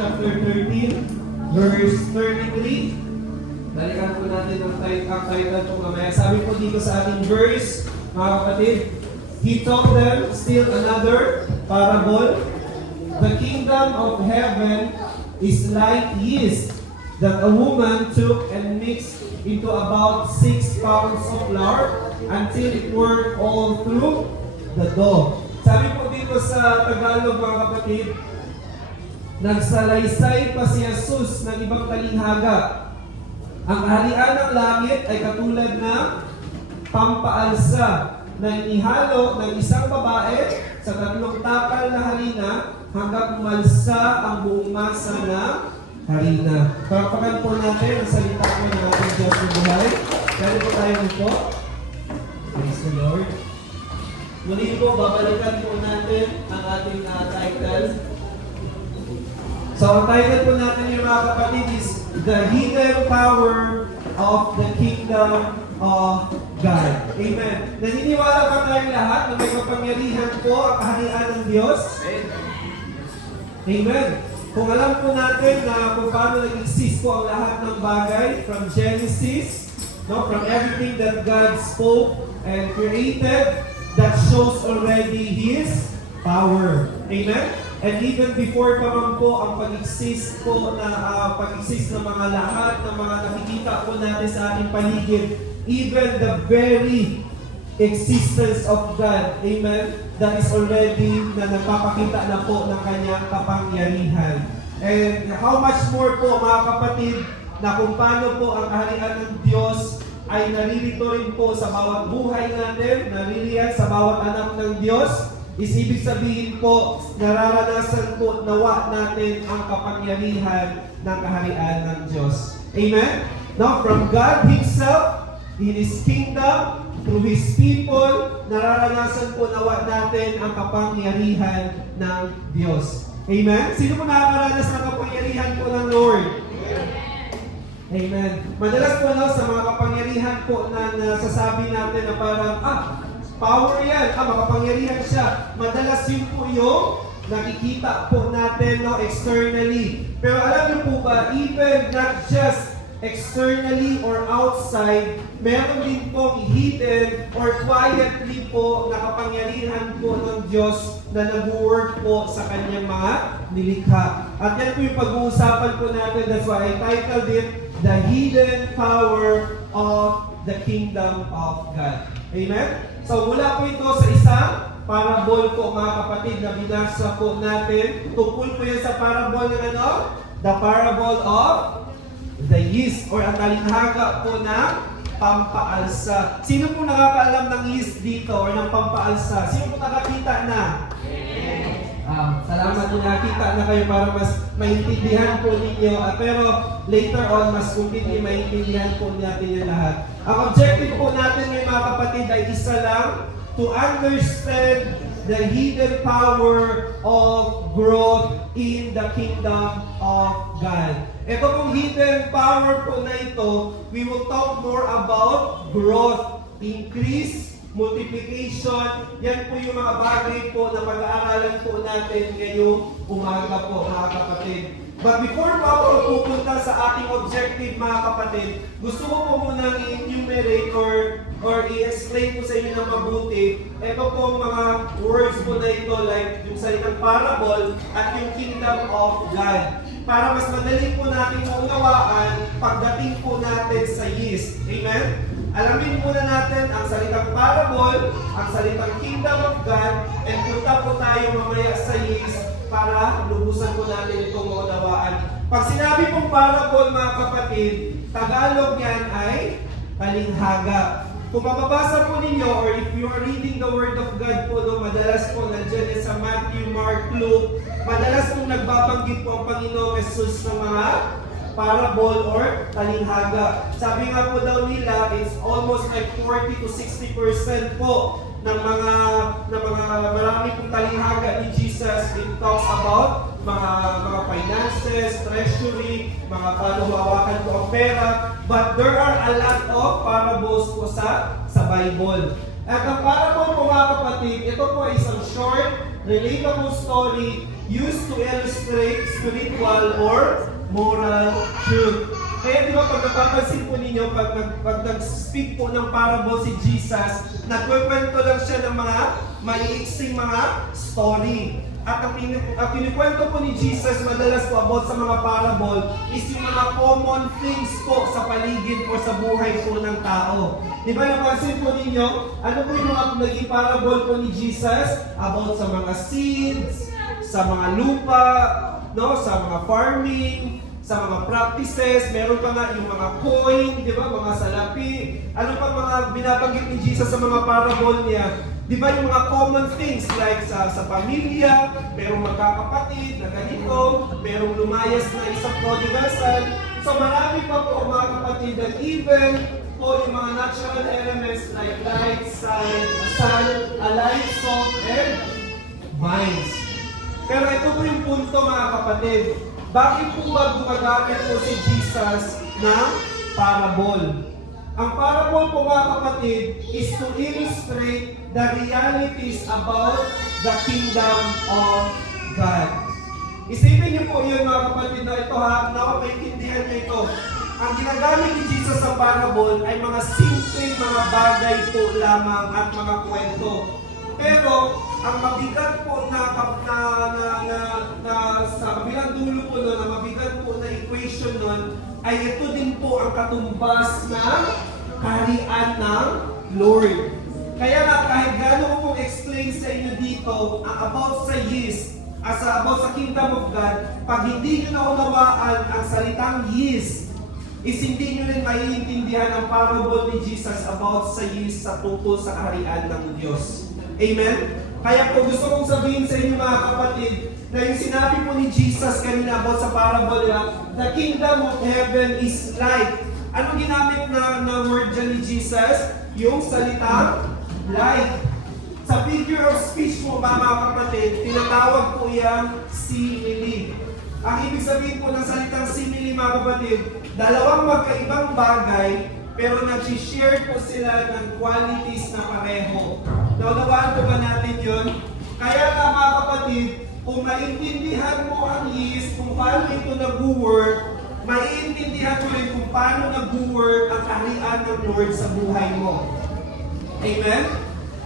chapter 13, verse 33. Balikan po natin ang title po mamaya. Sabi po dito sa ating verse, mga kapatid, He told them still another parable. The kingdom of heaven is like yeast that a woman took and mixed into about 6 pounds of flour until it worked all through the dough. Sabi po dito sa Tagalog, mga kapatid, nagsalaysay pa si Jesus ng ibang talinghaga. Ang kaharian ng langit ay katulad ng pampaalsa na inihalo ng isang babae sa 3 takal na harina hanggang umalsa ang buong masa ng harina. Palakpakan po natin ang salita ko ng ating Diyos na buhay. Kaya po tayo dito. Praise the Lord. Muli po, babalikan po natin ang ating title. So, ang title po natin yung mga kapatid is The Hidden Power of the Kingdom of God. Amen. Naniniwala ba tayong lahat na may kapangyarihan po ang kaharian ng Diyos? Amen. Kung alam po natin na kung paano nag-exist po ang lahat ng bagay from Genesis, from everything that God spoke and created, that shows already His power. Amen? And even before pa man po ang pag-exist po na pag-exist ng mga lahat ng mga nakikita po natin sa ating paligid, even the very existence of God, amen, that is already na nagpapakita na po ng kanyang kapangyarihan. And how much more po, mga kapatid, na kung paano po ang kaharian ng Diyos ay naririto rin po sa bawat buhay natin, naririyan sa bawat anak ng Diyos, is ibig sabihin po, nararanasan po nawa natin ang kapangyarihan ng kaharian ng Diyos. Amen? Now, from God Himself, in His kingdom, through His people, nararanasan po nawa natin ang kapangyarihan ng Diyos. Amen? Sino po nakakaranas ng kapangyarihan po ng Lord? Amen. Madalas po sa mga kapangyarihan po na nasasabi natin na parang, power yan, makapangyarihan siya. Madalas yun po yung nakikita po natin externally. Pero alam niyo po ba, even not just externally or outside, meron din pong hidden or quietly po na kapangyarihan po ng Diyos na nag-work po sa kanyang mga nilikha. At yan po yung pag-uusapan po natin. That's why I titled it, The Hidden Power of the Kingdom of God. Amen? So mula po ito sa isang parable po, mga kapatid, na binasa po natin. Tungkol po yan sa parable ng ano? The parable of the yeast or ang talinghaga po na pampaalsa. Sino po nakakaalam ng yeast dito or ng pampaalsa? Sino po nakakita na? Salamat na nakita na kayo para mas maintindihan po ninyo. Pero later on, mas completely maintindihan po natin yung lahat. Ang objective po natin ngayon, mga kapatid, ay isa lang, to understand the hidden power of growth in the kingdom of God. Ito pong hidden power po na ito, we will talk more about growth, increase, multiplication. Yan po yung mga bagay po na pag-aaralan po natin ngayong umaga po, mga kapatid. But before po ako pupunta sa ating objective, mga kapatid, gusto ko po munang i-enumerate or i-explain po sa inyo ng mabuti ito po mga words po na ito, like yung salitang parable at yung kingdom of God. Para mas madali po natin maunawaan pagdating po natin sa yeast. Amen? Alamin muna natin ang salitang parable, ang salitang kingdom of God, and punta po tayo mamaya sa yeast para lubusan po natin itong maunawaan. Pag sinabi pong parable, mga kapatid, Tagalog yan ay talinghaga. Kung mababasa po ninyo, or if you are reading the Word of God po, madalas po nandiyan sa Matthew, Mark, Luke, madalas po nagbabanggit po ang Panginoong Jesus ng mga parable or talinghaga. Sabi nga po daw nila, it's almost like 40 to 60% po ng mga marami pong talinghaga ni Jesus. It talks about mga finances, treasury, mga paano hawakan po ang pera. But there are a lot of parables po sa Bible. At ang parable po, mga kapatid, ito po ay isang short, relatable story used to illustrate spiritual or moral truth. Kaya di ba pag napapansin po ninyo, pag nag-speak po ng parable si Jesus, nagkwento lang siya ng mga maiiksing mga story. At ang kinikwento po ni Jesus madalas po about sa mga parable is yung mga common things po sa paligid o sa buhay po ng tao. Di ba napansin po ninyo, ano po yung mga naging parable po ni Jesus? About sa mga seeds, sa mga lupa, no, sa mga farming, sa mga practices, meron pa nga yung mga coin, di ba, mga salapi. Ano pa mga binabanggit ni Jesus sa mga parable niya? Di ba yung mga common things like sa pamilya, merong magkakapatid na ganito, merong lumayas na isang prodigal son. So marami pa po mga kapatid and even po yung mga natural elements like light, sun, light, salt, and vines. Pero ito po yung punto mga kapatid. Bakit po ba gumagamit po si Jesus ng parable? Ang parable po mga kapatid is to illustrate the realities about the kingdom of God. Isipin niyo po yun mga kapatid na ito ha, na maintindihan niyo ito. Ang ginagamit ni Jesus sa parable ay mga simpleng mga bagay po lamang at mga kwento. Pero ang mabigat po sa kabilang dulo po nun, ang mabigat po na equation nun, ay ito din po ang katumbas ng kaharian ng Lord. Kaya nga kahit gano'n po explain sa inyo dito ang about sa yeast, about sa kingdom of God, pag hindi nyo naunawaan ang salitang yeast, is hindi nyo rin maiintindihan ang parable ni Jesus about sa yeast sa tungkol sa kaharian ng Diyos. Amen? Kaya po gusto kong sabihin sa inyo mga kapatid, na yung sinabi po ni Jesus kanina about sa parable niya, the kingdom of heaven is light. Anong ginamit na word dyan ni Jesus? Yung salitang light. Sa figure of speech po mga kapatid, tinatawag po yung simile. Ang ibig sabihin po ng salitang simile mga kapatid, dalawang magkaibang bagay, pero nag-share po sila ng qualities na pareho. Naunawaan po ba natin yun? Kaya nga mga kapatid, kung maintindihan mo ang yeast, kung paano ito nag-work, maiintindihan mo rin kung paano nag-work ang kaharian ng Lord sa buhay mo. Amen?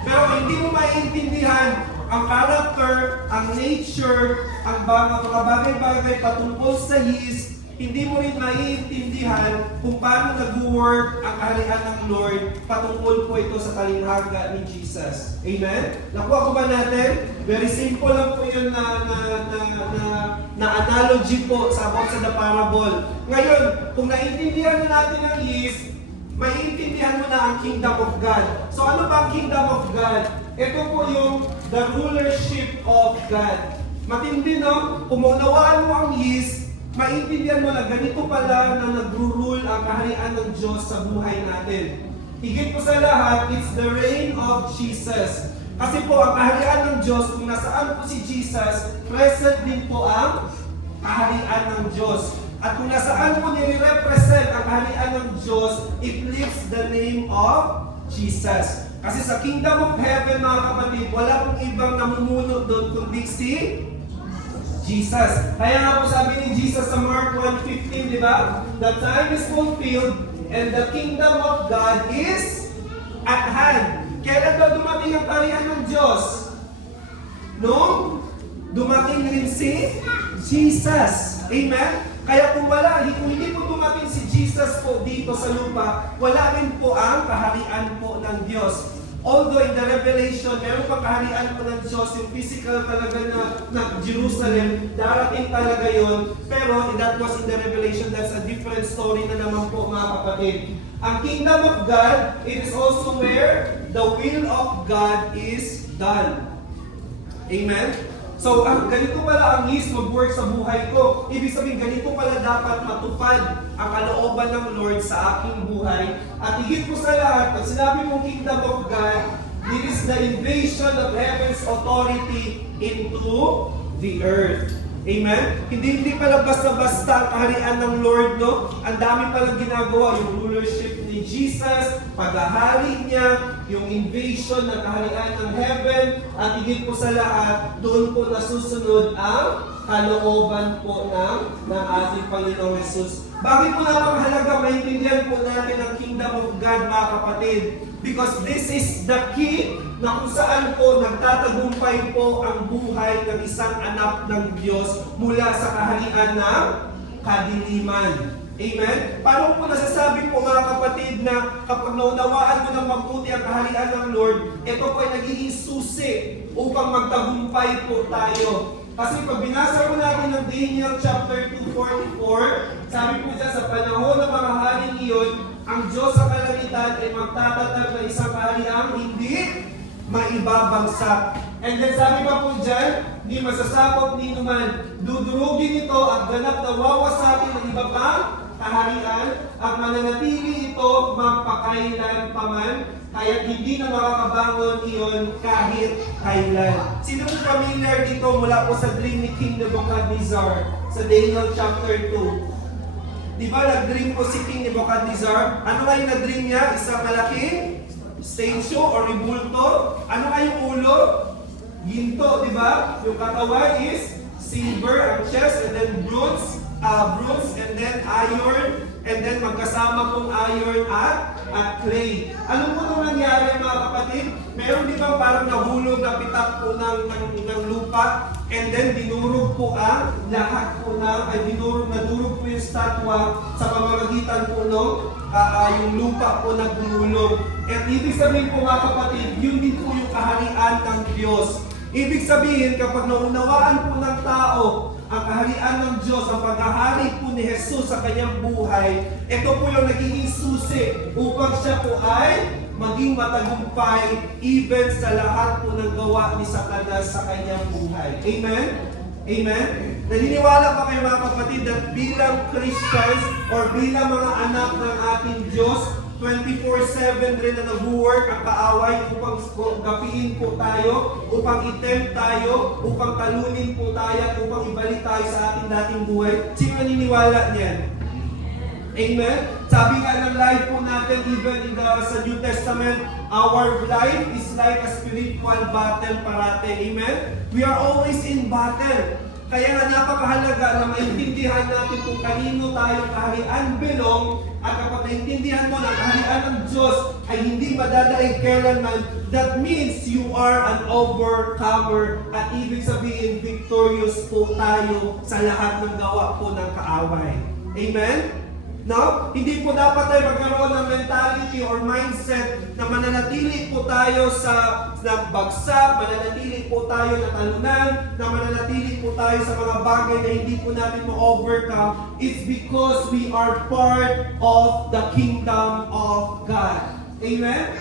Pero hindi mo maiintindihan ang character, ang nature, ang mga bagay-bagay patungkol sa yeast, hindi mo rin maiintindihan kung paano nag-work ang kaharian ng Lord patungkol po ito sa talinghaga ni Jesus. Amen? Nakuha ko ba natin? Very simple lang po yun na analogy po sa about sa the parable. Ngayon, kung naintindihan na natin ang yeast, maiintindihan mo na ang kingdom of God. So ano ba ang kingdom of God? Ito po yung the rulership of God. Matindi no? Kung maunawaan mo ang yeast, maintindihan mo na ganito pala na nag-rule ang kaharian ng Diyos sa buhay natin. Higit po sa lahat, it's the reign of Jesus. Kasi po ang kaharian ng Diyos, kung nasaan po si Jesus, present din po ang kaharian ng Diyos. At kung nasaan po nire-represent ang kaharian ng Diyos, it lifts the name of Jesus. Kasi sa kingdom of heaven mga kapatid, wala pong ibang namumuno doon kundi si Jesus. Kaya nga po sabi ni Jesus sa Mark 1:15, di ba? The time is fulfilled and the kingdom of God is at hand. Kailan daw dumating ang kaharian ng Diyos? No? Dumating rin si Jesus. Amen? Kaya kung hindi po dumating si Jesus po dito sa lupa, wala rin po ang kaharian po ng Diyos. Although in the Revelation, meron pang kaharian po ng Diyos, yung physical talaga na Jerusalem, darating talaga yon. Pero that was in the Revelation, that's a different story na naman po mga kapatid. Ang kingdom of God, it is also where the will of God is done. Amen? So, ganito pala ang yeast mag-work sa buhay ko. Ibig sabihin, ganito pala dapat matupad ang kalooban ng Lord sa aking buhay. At higit po sa lahat, pag sinabi mong kingdom of God, it is the invasion of heaven's authority into the earth. Amen? Hindi pala basta-basta ang kaharian ng Lord, no? Ang dami palang ginagawa, yung rulership ni Jesus, paghahari niya, yung invasion ng kaharian ng heaven, at higit po sa lahat, doon po nasusunod ang kalooban po ng ating Panginoong Jesus. Bakit po napakahalaga maintindihan po natin ang Kingdom of God, mga kapatid? Because this is the key na kung saan po nagtatagumpay po ang buhay ng isang anak ng Diyos mula sa kaharian ng kadiliman. Amen? Paano po nasasabi po, mga kapatid, na kapag naunawaan mo ng mabuti ang kaharian ng Lord, ito po ay nagiging susi upang magtagumpay po tayo. Kasi pag binasa po natin ng Daniel chapter 2:44, sabi po dyan, sa panahon ng mga haring iyon, ang Diyos sa kalangitan ay magtatatag ng isang kahariang hindi maibabagsak. And then sabi pa po dyan, di masasakop ni naman, dudurugin ito at ganap na wawasakin ng iba pang kaharian at mananatili ito magpakailan paman, kaya hindi na makakabangon iyon kahit kailan. Sino po familiar dito mula po sa dream ni King Nebuchadnezzar sa Daniel chapter 2? Di ba nag-dream po si King Nebuchadnezzar? Ano nga yung nag-dream niya? Isang malaking statue or rebulto. Ano nga yung ulo? Ginto, di ba? Yung katawan is silver, ang chest, and then bronze, and then iron, and then magkasama pong iron at clay. Ano po nung nangyari, mga kapatid? Meron di ba parang nahulog na pitak po ng lupa, and then dinurog po ang lahat po nadurog po yung statwa sa pamamagitan po yung lupa po nagululog. At ibig sabihin po, mga kapatid, yun din po yung kaharian ng Diyos. Ibig sabihin, kapag naunawaan po ng tao ang kaharian ng Diyos, ang paghahari po ni Jesus sa kanyang buhay, ito po yung nagiging susi upang siya po ay maging matagumpay even sa lahat po ng gawa ni Satanas sa kanyang buhay. Amen? Amen? Naniniwala pa kayo, mga kapatid, that bilang Christians or bilang mga anak ng ating Diyos, 24/7 rin na nag-work ang kaaway upang gapiin po tayo, upang itempt tayo, upang talunin po tayo, at upang ibalik tayo sa ating dating buhay. Sino naniniwala niyan? Amen? Sabi nga ng life po natin, even sa New Testament, our life is like a spiritual battle parate. Amen? We are always in battle. Kaya nga napakahalaga na maintindihan natin kung kanino tayong kaharian belong, at kapag naintindihan mo na kaharian ng Diyos ay hindi madadaig kailanman, that means you are an overcomer, at ibig sabihin victorious po tayo sa lahat ng gawa po ng kaaway. Amen? No? Hindi po dapat tayo magkaroon ng mentality or mindset na mananatili po tayo sa bagsak, mananatili po tayo na talunan, na mananatili po tayo sa mga bagay na hindi po natin ma-overcome. It's because we are part of the kingdom of God. Amen?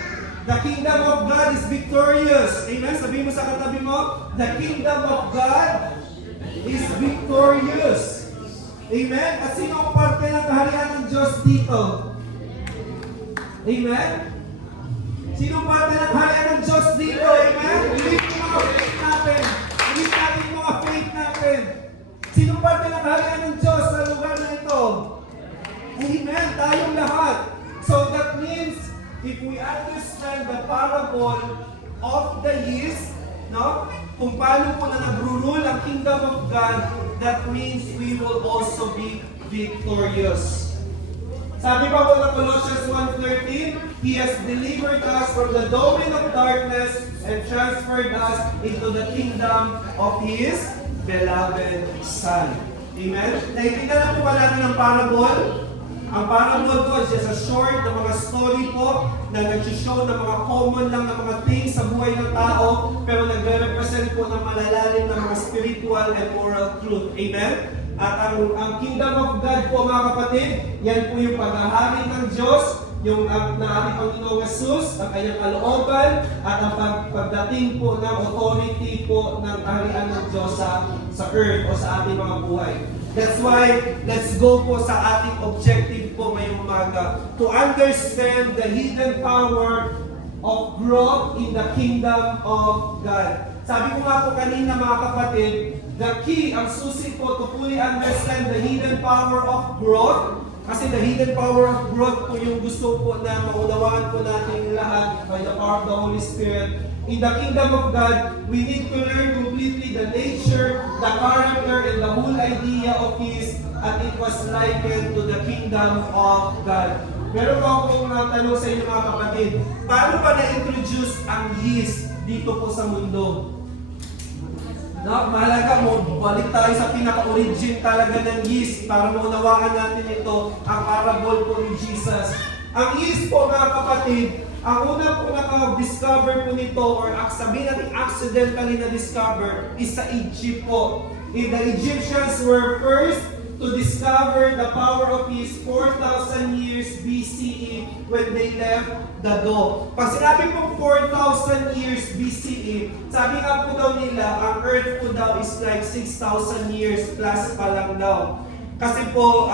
The kingdom of God is victorious. Amen? Sabi mo sa katabi mo, the kingdom of God is victorious. Amen? At sino ang parte ng kaharian ng Diyos dito? Amen? Sino ang parte ng kaharian ng Diyos dito? Amen? Believe mo mga faith natin. Believe natin mga faith natin. Sino ang parte ng kaharian ng Diyos sa lugar na ito? Amen? Tayong lahat. So that means, if we understand the parable of the yeast, no? Kung paano po na nag-rule ang kingdom of God, that means we will also be victorious. Sabi pa po ng Colossians 1:13, He has delivered us from the domain of darkness and transferred us into the kingdom of His beloved Son. Amen? Nakikita na po ba natin ang parable? Ang parable po is just a short na mga story po na nag-show ng mga common lang na mga things sa buhay ng tao, pero nagre-represent po ng malalalim na mga spiritual and moral truth. Amen? At ang kingdom of God po, mga kapatid, yan po yung paghahari ng Diyos, yung na ating Panginoong Jesus, ang kanyang kalooban, at ang pagdating po ng authority po ng kaharian ng Diyos sa earth o sa ating mga buhay. That's why, let's go po sa ating objective po ngayong umaga. To understand the hidden power of growth in the kingdom of God. Sabi ko nga po kanina, mga kapatid, the key, ang susi po to fully understand the hidden power of growth Kasi the hidden power of growth po yung gusto po na maunawaan po natin lahat by the power of the Holy Spirit. In the kingdom of God, we need to learn completely the nature, the character, and the whole idea of His, and it was likened to the kingdom of God. Meron po akong tanong sa inyo mga kapatid, paano ba na-introduce ang yeast dito po sa mundo? No, mahalaga mo, balik tayo sa pinaka-origin talaga ng yeast para maunawaan natin ito, ang parable po ni Jesus. Ang yeast po mga kapatid, ang una po naka-discover po nito or sabihin natin accidentally na-discover is sa Egypt po. The Egyptians were first to discover the power of yeast 4,000 years BCE when they left the dough. Pag sinabi po 4,000 years BCE, sabi nga po daw nila, ang earth po daw is like 6,000 years plus pa lang daw. Kasi po,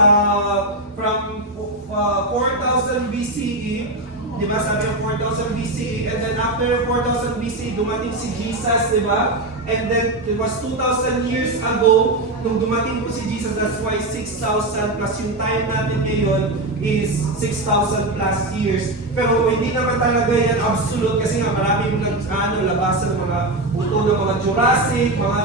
from 4,000 BCE, di ba? Sabi yung 4,000 BCE, and then after 4,000 BCE, dumating si Jesus, di ba? And then, it was 2,000 years ago, nung dumating po si Jesus, that's why 6,000 plus yung time natin ngayon is 6,000 plus years. Pero hindi naman talaga yan absolute, kasi nga maraming labasan ng mga buto ng mga Jurassic, mga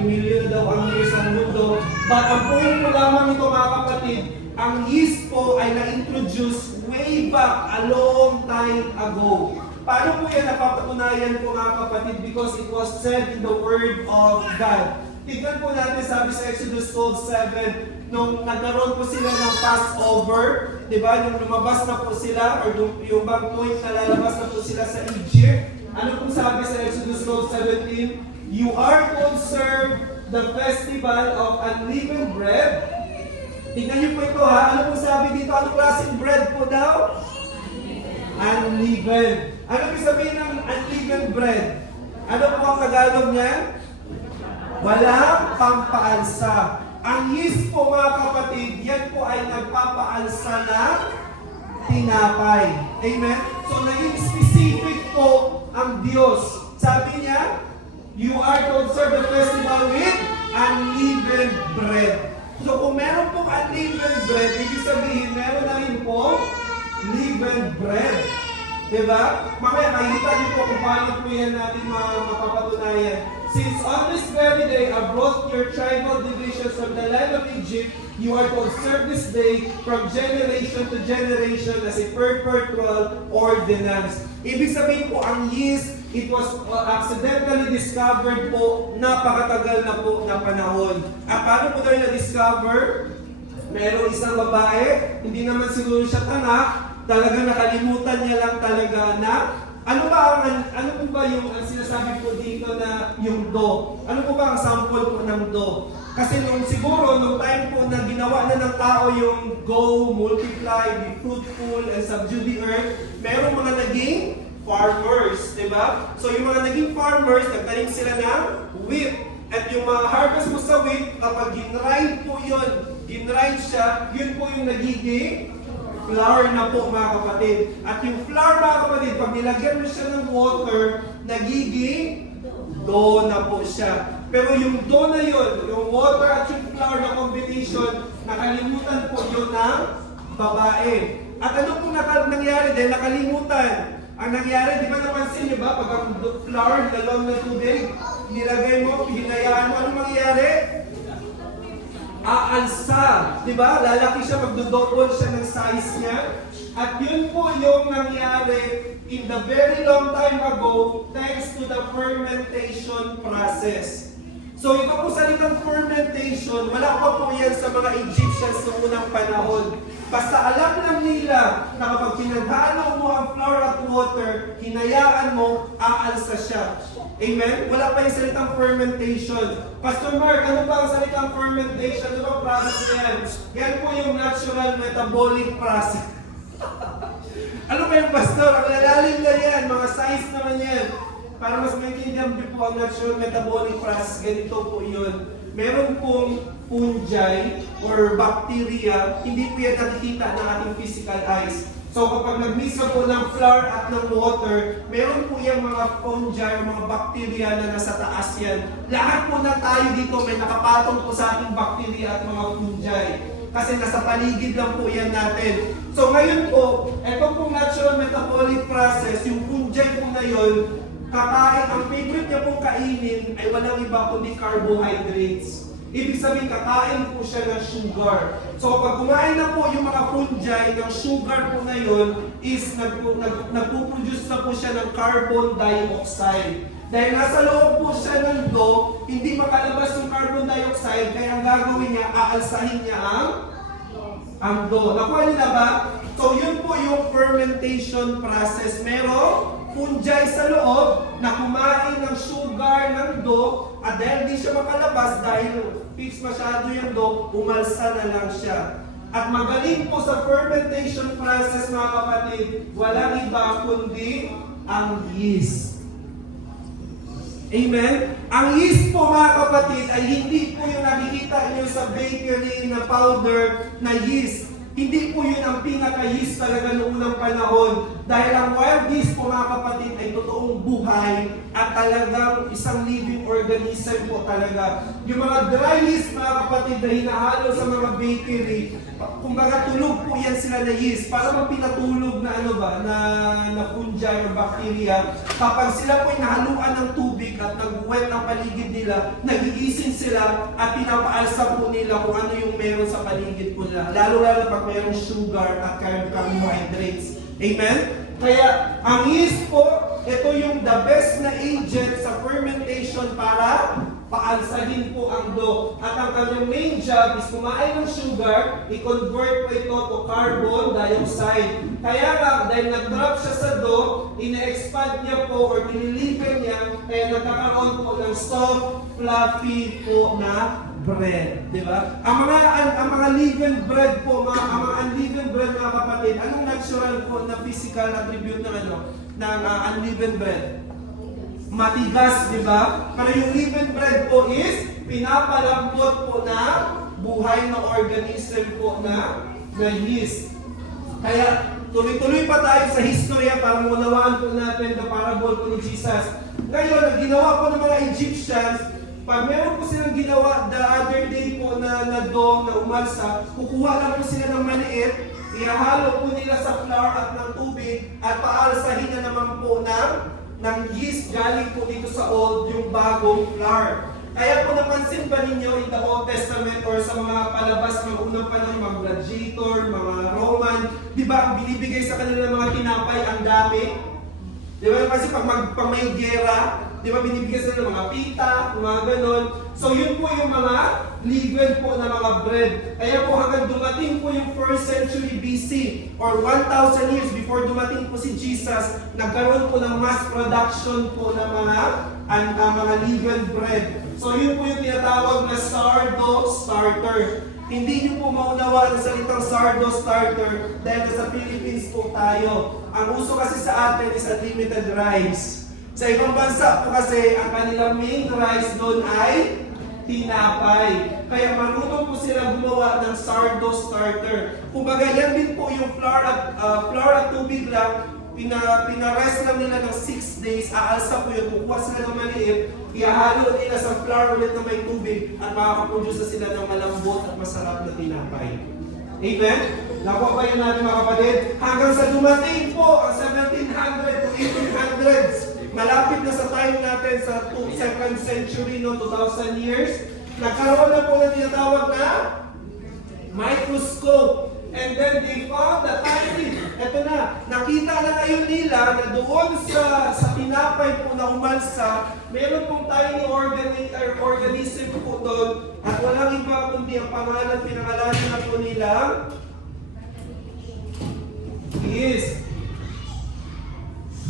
milyon daw ang years ang mundo. But ang point po lamang ito mga kapatid, ang yeast po ay na-introduce way back a long time ago. Paano po yan napapatunayan po mga kapatid? Because it was said in the Word of God. Tignan po natin sabi sa Exodus 12:7, nung nagkaroon po sila ng Passover, di ba? Nung lumabas na po sila, or yung bang point na lalabas na po sila sa Egypt, ano pong sabi sa Exodus 12:17? You are to observe the festival of unleavened bread. Tingnan niyo po ito ha. Ano po sabi dito? Anong klaseng bread po daw? Unleavened. Ano po sabihin ng unleavened bread? Ano po ang Tagalog niya? Walang pampaalsa. Ang yeast po mga kapatid, yan po ay nagpapaalsa ng tinapay. Amen? So naging specific po ang Diyos. Sabi niya, you are to observe the festival with unleavened bread. So kung meron pong unleavened bread, ibig sabihin, meron na rin po leavened bread. Diba? Mamaya makikita niyo po kung paano po yan natin mapapatunayan. Since on this very day I brought your tribal divisions from the land of Egypt, you are to observe this day from generation to generation as a perpetual ordinance. Ibig sabihin po, ang yeast, it was accidentally discovered po, napakatagal na po na panahon. At paano po tayo na-discover? Merong isang babae, hindi naman siguro siya tanak, talaga nakalimutan niya lang talaga na ano po ba yung sinasabi po dito na yung do? Ano po ba ang sample po ng do? Kasi siguro nung time po na ginawa na ng tao yung go, multiply, be fruitful, and subdue the earth, merong mga naging farmers, di ba? So yung mga naging farmers, nagtanim sila ng wheat. At yung mga harvest mo sa wheat, kapag ginrind po yun, ginrind siya, yun po yung nagiging flour na po mga kapatid. At yung flour mga kapatid, pag nilagyan mo siya ng water, nagiging dough na po siya. Pero yung dough na yun, yung water at yung flour na combination, nakalimutan po yun ng babae. At ano po nangyari dahil nakalimutan? Ang nangyari, di ba napansin niyo ba, pag ang flour, nilalawang na tubig, nilagay mo, hinayaan mo, ano mangyari? Aalsa, di ba? Lalaki siya, magdodouble siya ng size niya. At yun po yung nangyari in the very long time ago thanks to the fermentation process. So ito po salitang fermentation, wala pa po yan sa mga Egyptians noong unang panahon. Basta alam lang nila na kapag pinaghalo mo ang flour at water, hinayaan mo, aalsa siya. Amen? Wala pa yung salitang fermentation. Pastor Mark, ano ba ang salitang fermentation? Ano ba process na yan? Yan po yung natural metabolic process. Ano ba yung pastor? Ang lalalim na yan. Mga science naman yan. Para mas maintindihan niyo po ang natural metabolic process, ganito po yun. Meron pong fungi or bacteria, hindi po yan nakikita ng ating physical eyes. So kapag nag-mix ka po ng flour at ng water, meron po yung mga fungi o mga bacteria na nasa taas yan. Lahat po na tayo dito may nakapatong po sa ating bacteria at mga fungi. kasi nasa paligid lang po yan natin. So ngayon po, ito pong natural metabolic process, yung fungi po na yun, kakain, ang favorite niya pong kainin ay walang iba kundi carbohydrates. Ibig sabihin, kakain po siya ng sugar. So pag kumain na po yung mga fungi ng sugar po na yun, is nagpo-produce na po siya ng carbon dioxide. Dahil nasa loob po siya ng dough, hindi makalabas yung carbon dioxide, kaya ang gagawin niya, aalsahin niya ang dough. Nakuha niyo na ba? So yun po yung fermentation process. Merong fungi sa loob na kumain ng sugar ng dough, at dahil di siya makalabas dahil fix masyado yung dough, umalsa na lang siya. At magaling po sa fermentation process, mga kapatid, walang iba kundi ang yeast. Amen? Ang yeast po, mga kapatid, ay hindi po yung nakikita niyo sa bakery na powder na yeast. Hindi po yun ang pinaka-yeast talaga noong unang panahon. Dahil ang wild yeast po, mga kapatid, ay totoong buhay at talagang isang living organism po talaga. Yung mga dry yeast, mga kapatid, na hinahalo sa mga bakery, kumbaga tulog po yan sila na yeast. Para bang pinatulog na na fungi or bacteria. Kapag sila po ay nahaluan ng tubig at nag-wet ang paligid nila, nagigising sila at pinapaalsa po nila kung ano yung meron sa paligid po nila. Lalo-lalo pag mayroong sugar at carbohydrates. Amen? Kaya ang yeast po, ito yung the best na agent sa fermentation para paalsahin po ang dough. At ang kanyang main job is kumain ng sugar, i-convert po ito to carbon dioxide. Kaya nga, dahil nag-drop siya sa dough, ina-expand niya po or nililipan niya, kaya nagkakaroon po ng soft, fluffy po na bread, di ba? Ang mga leavened bread po, ang mga unleavened bread, mga kapatid, anong natural po na physical attribute ng unleavened bread? Matigas, di ba? Pero yung leavened bread po is pinapalambot po na buhay na organism po na yeast. Kaya tuloy-tuloy pa tayo sa history para maunawaan po natin the parable po ni Jesus. Ngayon, ang ginawa po ng mga Egyptians, pag meron po silang ginawa the other day po na dough na umalsa, kukuha lang po sila ng maliit, ihahalo po nila sa flour at ng tubig, at paalsahin na naman po ng yeast galing po dito sa old, yung bagong flour. Kaya po napansin ba ninyo in the Old Testament or sa mga palabas ng unang panahon, mga gladiator, mga Roman, di ba, ang binibigay sa kanila ng mga tinapay ang dami? Di ba? Kasi pag may gera, di ba, binibigyan sila ng mga pita, mga ganon. So yun po yung mga leavened po na mga bread. Kaya po hanggang dumating po yung 1st century BC or 1,000 years before dumating po si Jesus, nagkaroon po ng mass production po ng mga leavened bread. So yun po yung tinatawag na sourdough starter. Hindi niyo po maunawaan ang salitang sourdough starter dahil sa Philippines po tayo. Ang uso kasi sa atin is unlimited rice. Sa ibang bansa po kasi, ang kanilang main rice doon ay tinapay. Kaya marunong po sila gumawa ng sourdough starter. Kumbaga, yan din po yung flour at tubig lang, pinarest lang nila ng 6 days, aalsa po yun, kukuha sila ng maliit, ihahalo nila sa flour ulit na may tubig, at makakaproduce na sila ng malambot at masarap na tinapay. Amen? Nakuha ba yun natin, mga kapatid? Hanggang sa dumating po ang 1700 to 1800s, malapit na sa time natin sa 2nd century, 2,000 years, nagkaroon na po ng tinatawag na microscope. And then they found the tiny, eto na, nakita na ngayon nila na doon sa tinapay po na umalsa, meron pong tiny organism po doon, at walang iba kundi ang pinangalanan na po nila is,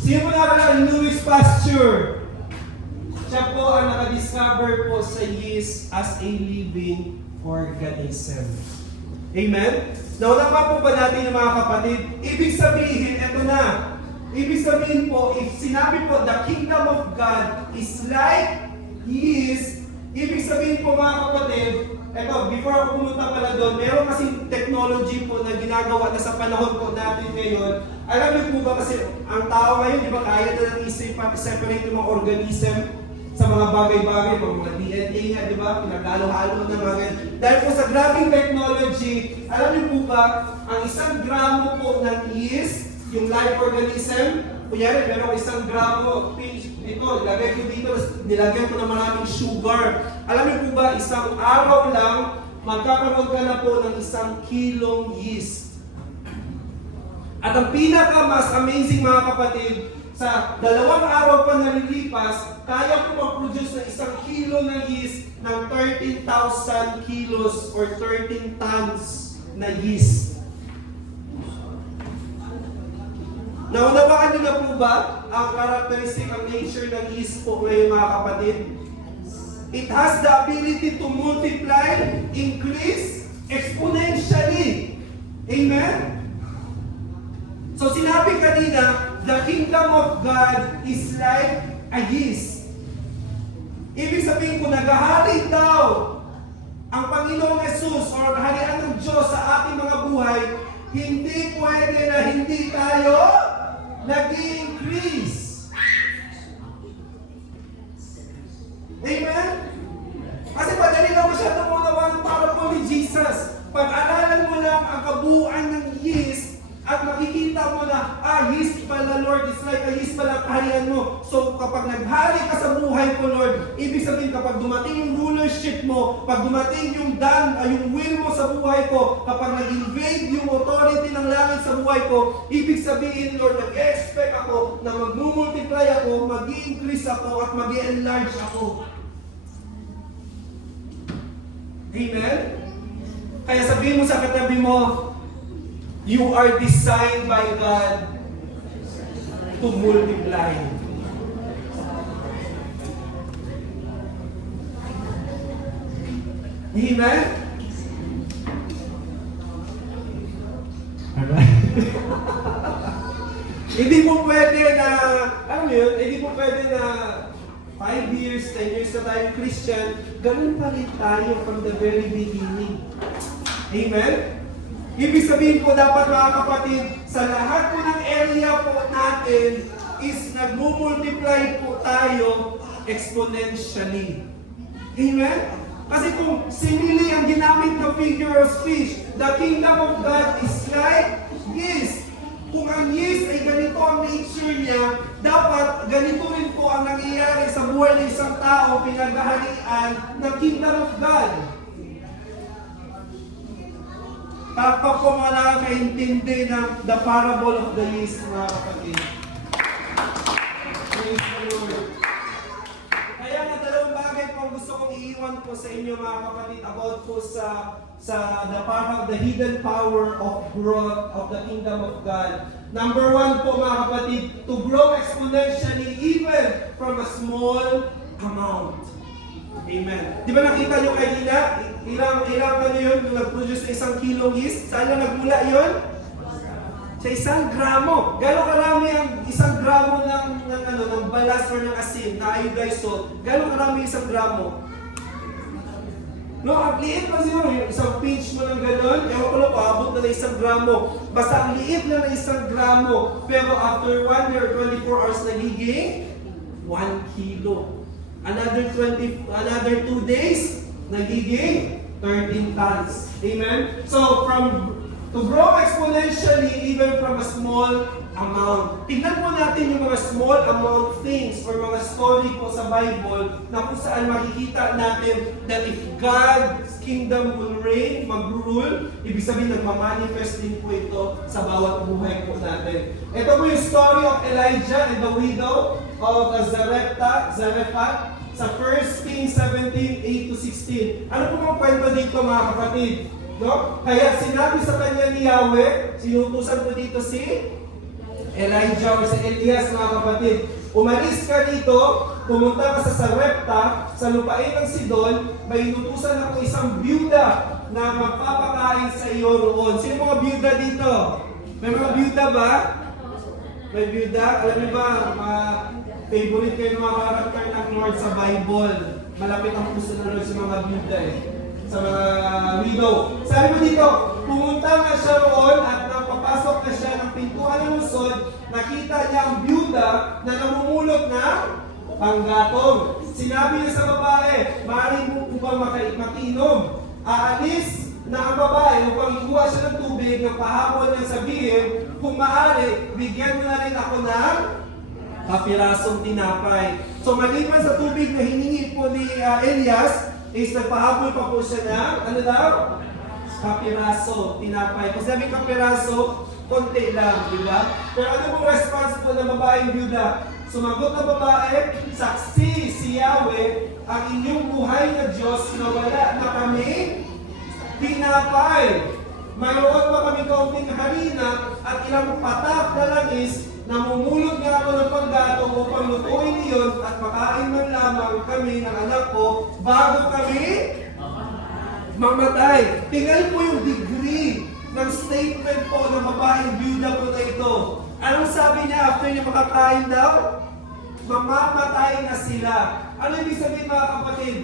sino na Louis Pasteur? Siya po ang nakadiscover po sa yeast as a living organism. Amen? Naunapa po ba natin yung mga kapatid? Ibig sabihin, eto na. Ibig sabihin po, if sinabi po, the kingdom of God is like yeast, ibig sabihin po mga kapatid, eto, before ako pumunta pala doon, meron kasing technology po na ginagawa na sa panahon po natin ngayon. Alam niyo po ba kasi, ang tao ngayon, di ba, kaya na ng isip, separate yung mga organism. sa mga bagay-bagay, mga DNA nga, di ba? Pinaghalo-halo ng mga ganyan. Dahil po sa grabing technology, alam niyo po ba, ang 1 gramo po ng yeast, yung live organism, kunyari, meron 1 gramo, pinch, ito, ilagay ko dito, nilagyan ko ng maraming sugar. Alam niyo po ba, 1 araw lang, magkakaroon ka na po ng 1 kilong yeast. At ang pinaka mas amazing mga kapatid, sa 2 araw pa nalilipas, kaya ko mag-produce ng 1 kilo ng yeast ng 13,000 kilos or 13 tons na yeast. Naunawaan niyo na po ba ang characteristic, ang nature ng yeast po ngayon mga kapatid? It has the ability to multiply, increase, exponentially. Amen? So sinabi kanina, the kingdom of God is like a yeast. Ibig sabihin kung naghahari daw ang Panginoong Jesus o harian ng Diyos sa ating mga buhay, hindi pwede na hindi tayo nag-i-increase. Amen? Kasi madali lang masyadong unawa ng parable ni Jesus. Pag-aralan mo lang ang kabuuan ng yeast, at makikita mo na, yeast pala Lord, it's like a yeast pala kaharian mo. So kapag naghari ka sa buhay ko Lord, ibig sabihin kapag dumating yung rulership mo, pag dumating yung yung will mo sa buhay ko, kapag nag-invade yung authority ng langit sa buhay ko, ibig sabihin Lord, nag-expect ako na mag-multiply ako, mag-increase ako, at mag-enlarge ako. Amen? Kaya sabihin mo sa katabi mo, you are designed by God to multiply. Amen? Hindi po pwede na, alam mo yun, hindi po pwede na 5 years, 10 years na tayo Christian, ganun pa rin tayo from the very beginning. Amen? Ibig sabihin po dapat mga kapatid, sa lahat po ng area po natin is nagmumultiply po tayo exponentially. Amen? Kasi kung simile ang ginamit na figure of speech, the kingdom of God is like yeast. Kung ang yeast ay ganito ang nature niya, dapat ganito rin po ang nangyayari sa buhay ng isang tao pinaghaharian ng kingdom of God. Tapos po mga nakakaintindi ng the parable of the yeast, mga kapatid. Praise the Lord. Kaya nga dalawang bagay po gusto kong iiwan po sa inyo mga kapatid about po sa the hidden power of growth of the kingdom of God. Number 1 po mga kapatid, to grow exponentially even from a small amount. Amen. Di ba nakita nyo kanina? Ilang ano yun? Yung nag-produce na 1 kilong yeast? Saan na nagmula yun? Sa 1 gramo. Gano'ng karami ang 1 gramo ng balas or ng asin na iodized salt? Gano'ng karami 1 gramo? No, ang liit pa siya. Yung isang pinch mo ng gano'n, ewan ko lang, paabot na 1 gramo. Basta ang liit na 1 gramo. Pero after 1 year, 24 hours, nagiging 1 kilo. Another 2 days, nagiging 13 tons. Amen? So, to grow exponentially, even from a small amount. Tignan po natin yung mga small amount things or mga story po sa Bible na kung saan makikita natin that if God's kingdom will reign, mag-rule, ibig sabihin nagmamanifest din po ito sa bawat buhay po natin. Ito po yung story of Elijah and the widow of Zarephath sa 1 Kings 17:8-16. Ano po mga kwento dito mga kapatid? No? Kaya sinabi sa kanya ni Yahweh, sinutusan po dito si Elijah o si Elias mga kapatid. Umalis ka dito, pumunta ka sa Zarephath, sa lupain ng Sidon, may inutusan ako isang byuda na magpapakain sa iyo roon. Sino mga byuda dito? May mga byuda ba? May byuda? Alam niyo ba, favorite kayo ng mga karakter ng Lord sa Bible. Malapit ang puso ng Lord sa mga byuda sa mga widow. Sabi mo dito, pumunta na siya roon at nang papasok na siya ng pintuan ng lungsod, nakita niya ang byuda na namumulot na panggatong. Sinabi niya sa babae, maaari mo upang makiinom. Aalis na ang babae upang ikuha siya ng tubig na pahabol niya sabihin, kung maaari, bigyan mo na rin ako ng kapirasong tinapay. So maliban sa tubig na hiningi po ni Elias, is nagpahabol pa po siya ng, ano daw? Kapiraso, tinapay. Kung sabi kapiraso, konti lang, di ba? Pero ano pong response po ng babaeng byuda? Sumagot na babae, saksi si Yahweh, ang inyong buhay na Diyos na wala na kami tinapay. Mayroon pa kami kaunting harina at ilang patak na langis, namumulot nga ako ng panggatong upang lutuin iyon at makain man lamang kami ng anak ko bago kami mamatay. Tingnan po yung degree ng statement po ng babaeng byuda po na ito. Anong sabi niya after niya makakain daw? Mamamatay na sila. Ano ibig sabihin mga kapatid?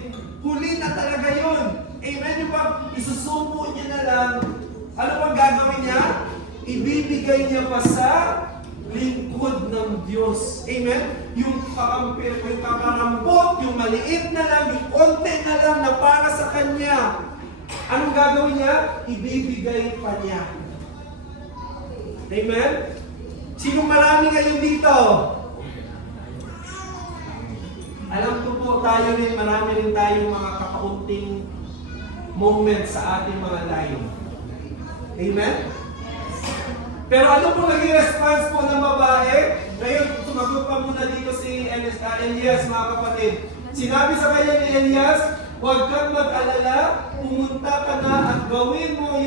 Huli na talaga yun. Amen? Yung pag isusubo niya na lang, ano pang gagawin niya? Ibibigay niya pa sa lingkod ng Diyos. Amen? Yung kakampir, yung kakarambot, yung maliit na lang, yung konti na lang na para sa Kanya. Anong gagawin niya? Ibibigay pa niya. Amen? Sino marami ngayon dito? Alam ko po tayo rin, marami rin tayong mga kakaunting moments sa ating mga life. Amen? Pero ano po naging response po ng babae? Ngayon, sumagot pa muna dito si Elias, mga kapatid. Sinabi sa kanya ni Elias, huwag kang mag-alala, pumunta ka na at gawin mo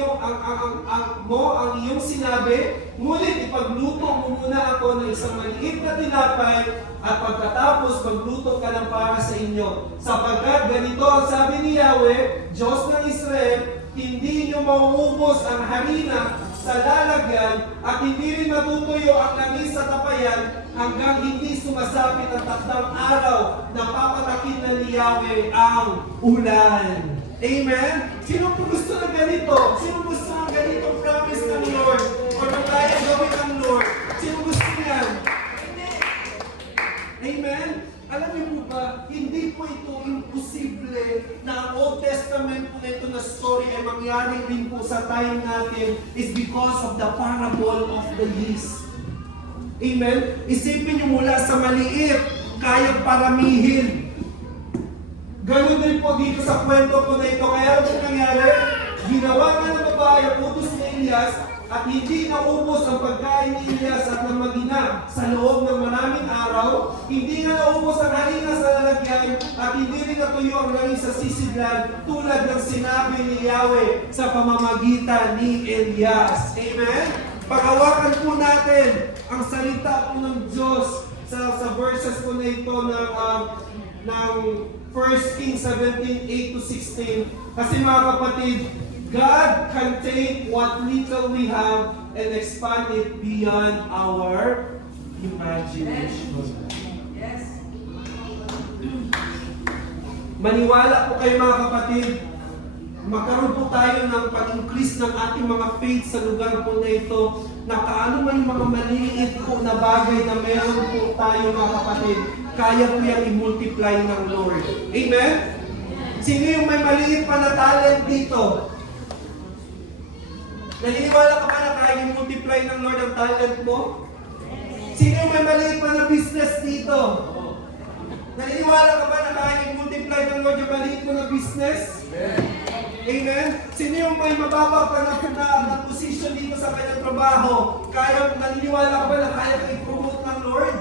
ang iyong sinabi, ngunit ipagluto mo muna ako ng isang maliit na tinapay at pagkatapos magluto ka ng para sa inyo. Sapagkat ganito ang sabi ni Yahweh, Diyos ng Israel, hindi niyo mauubos ang harina sa lalagyan at hindi rin matutuyo ang langis sa tapayan hanggang hindi sumasapit ang 3 araw na papatakin na ni Yahweh ang ulan. Amen? Sino po gusto ng ganito? Sino gusto ng ganitong promise ng Lord? O na kaya gawin ng Lord? Sino gusto niyan? Amen? Alam niyo po ba, hindi po ito imposible na ang Old Testament po na ito na story ay mangyari rin po sa time natin is because of the parable of the yeast. Amen? Isipin niyo mula sa maliit, kayang paramihin. Ganun din po dito sa kwento po na ito. Kaya ano nangyari? Ginawa nga ng babae ang utos ni Elias at hindi naubos ang pagkain ni Elias at ng mag-ina sa loob ng maraming araw. Hindi na naubos ang harina sa lalagyan at hindi rin natuyo ang langis sa sisidlan tulad ng sinabi ni Yahweh sa pamamagitan ni Elias. Amen? Paghawakan po natin ang salita po ng Diyos sa verses po na ito ng 1 Kings 17:8-16. Kasi mga kapatid, God can take what little we have and expand it beyond our imagination. Yes. Maniwala po kayo mga kapatid, magkaroon po tayo ng pag-increase ng ating mga faith sa lugar po na ito, na kaano man mga maliliit po na bagay na meron po tayo mga kapatid, kaya po yung i-multiply ng Lord. Amen? Sino yung may maliit pa na talent dito? Naniniwala ka ba na kaya i-multiply ng Lord ang talent mo? Sino yung may maliit pa na business dito? Naniniwala ka ba na kaya i-multiply ng Lord yung maliit mo na business? Amen? Sino yung may mababa pa na position dito sa kanyang trabaho? Naniniwala ka ba na kaya i-promote ng Lord?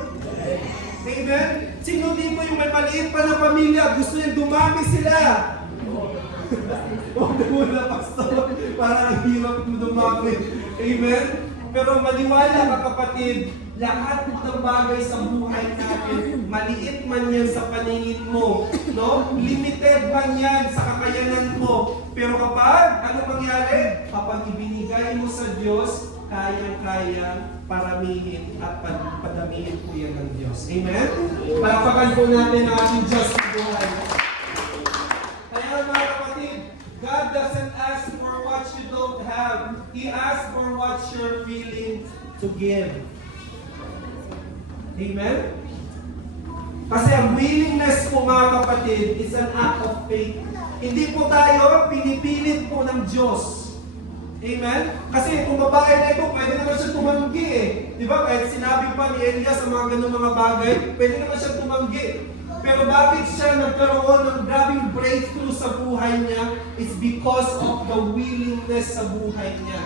Amen? Sino dito yung may maliit pa na pamilya? Gusto niya dumami sila? Huwag na muna, Pastor. Parang hirap mo dumami. Amen? Pero maniwala ka kapatid, lahat ng bagay sa buhay natin, maliit man yan sa paningin mo, no? Limited man yan sa kakayanan mo. Pero kapag, ano mangyari? Kapag ibinigay mo sa Diyos, kayang-kaya paramihin at padamihin po yan ng Diyos. Amen? Palapakan po natin ang ating Diyos sa buhay. Kaya mga kapatid, God doesn't ask for what you don't have. He asks for what you're willing to give. Amen? Kasi ang willingness po mga kapatid is an act of faith. Hindi po tayo pinipilit po ng Diyos. Amen? Kasi itong babae na ito, pwede naman siya tumanggi eh. Di ba? Kahit sinabi pa ni Elias sa mga ganung mga bagay, pwede naman siya tumanggi. Pero bakit siya nagkaroon ng grabing breakthrough sa buhay niya? It's because of the willingness sa buhay niya.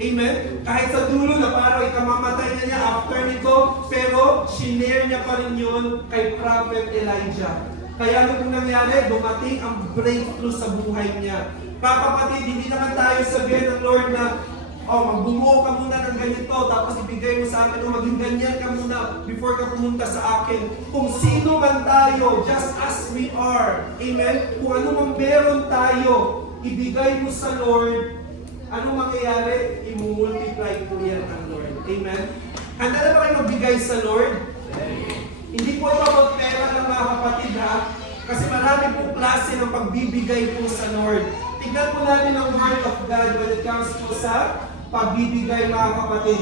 Amen? Kahit sa dulo na parang ikamamatay na niya after nito, pero shinare niya pa rin yun kay Prophet Elijah. Kaya ano kung nangyari, dumating ang breakthrough sa buhay niya. Kapatid, hindi naman tayo sabihin ng Lord na, magbumuo ka muna ng ganito, tapos ibigay mo sa akin, maging ganyan ka muna before ka pumunta sa akin. Kung sino man tayo, just as we are. Amen? Kung ano mang meron tayo, ibigay mo sa Lord. Ano mangyayari? I-multiply po yan ang Lord. Amen? Handa na ba kayo magbigay sa Lord? Hindi po ito magpera ng mga kapatid ha. Kasi marami pong klase ng pagbibigay po sa Lord. Tignan po natin ang Word of God when it comes po sa pagbibigay mga kapatid.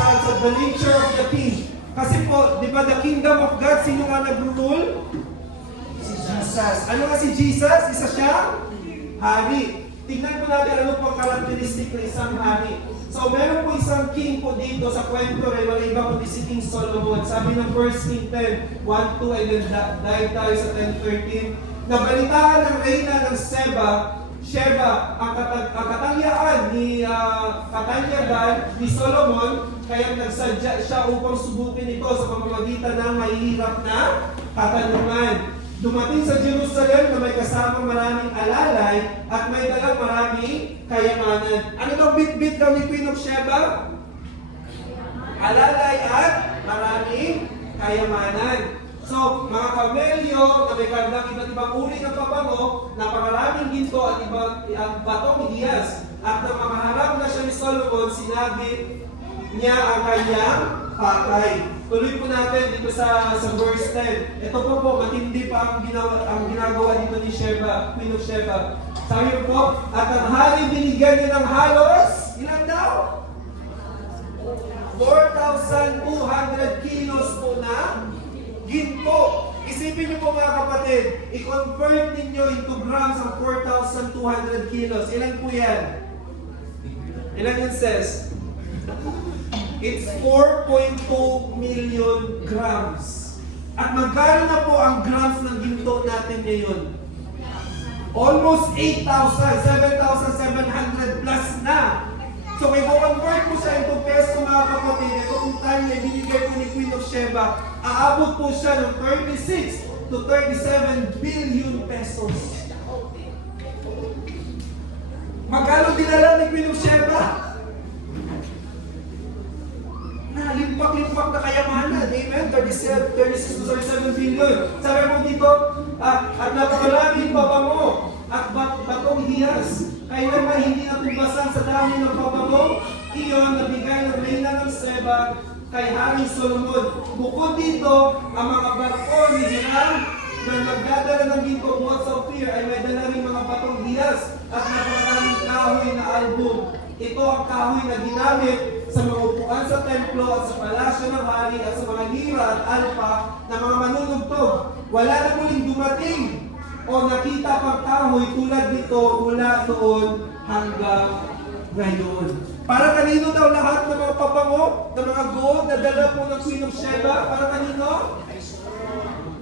Sa the nature of the King. Kasi po, di ba the kingdom of God, sino nga nag-rule? Si Jesus. Ano nga si Jesus? Isa siyang hari. Tignan po natin ano po characteristic ng isang hari. So, meron po isang king po dito sa kwento rin, wala iba kundi si King Solomon. Sabi ng 1 King 10, 1-2, and then dive tayo sa 10-13. Nabalitaan ng reyna ng Sheba, ang katangyaan ni Solomon, kaya nagsadya siya upang subukin ito sa pamamagitan ng mahihirap na katanungan. Dumating sa Jerusalem na may kasamang maraming alalay at may dalang maraming kayamanan. Ano itong bit-bit daw ni Queen of Sheba? Alalay at maraming kayamanan. So, mga kamelyo na may kandang iba't ibang uri ng pabango, napakaraming ginto at batong hiyas. At nang makaharap na siya ni Solomon, sinabi niya ang kanyang patay. Tuloy po natin dito sa verse 10. Ito po, matindi pa ang ginagawa dito ni Sheba, Queen of Sheba. Sabi po, at ang hari binigyan niya ng halos, ilan daw? 4,200 kilos po na ginto. Isipin niyo po mga kapatid, i-convert ninyo into grams ang 4,200 kilos. Ilan po yan? Ilan yun says? It's 4.2 million grams. At magkano na po ang grams ng ginto natin ngayon? Almost 7,700 plus na. So may convert po siya into peso mga kapatid. Ito kung tayo na binigay po ni Queen of Sheba, aabot po siya ng 36 to 37 billion pesos. Magkano dinala ni Queen of Sheba? Limpak-limpak na kayamanan. Amen? 36 to 37 billion. Sabi mo dito, at napakaraming pabango at batong hiyas. Kaya naman hindi natumbasan sa dami ng pabango, iyon nabigay ng reyna ng Sheba kay Haring Solomon. Bukod dito, ang mga barko ni Hiram na nagdadala ng ginto buhat sa Ophir ay may dala rin mga batong hiyas at napakaraming kahoy na album. Ito ang kahoy na ginamit sa mga upuan sa templo at sa palasyo ng hari at sa mga lira at alpa na mga manunugtog. Wala na muling dumating o nakita pang kahoy tulad nito mula noon hanggang ngayon. Para kanino daw lahat ng mga pabango, ng mga gold na dala po ng Queen of Sheba? Para kanino?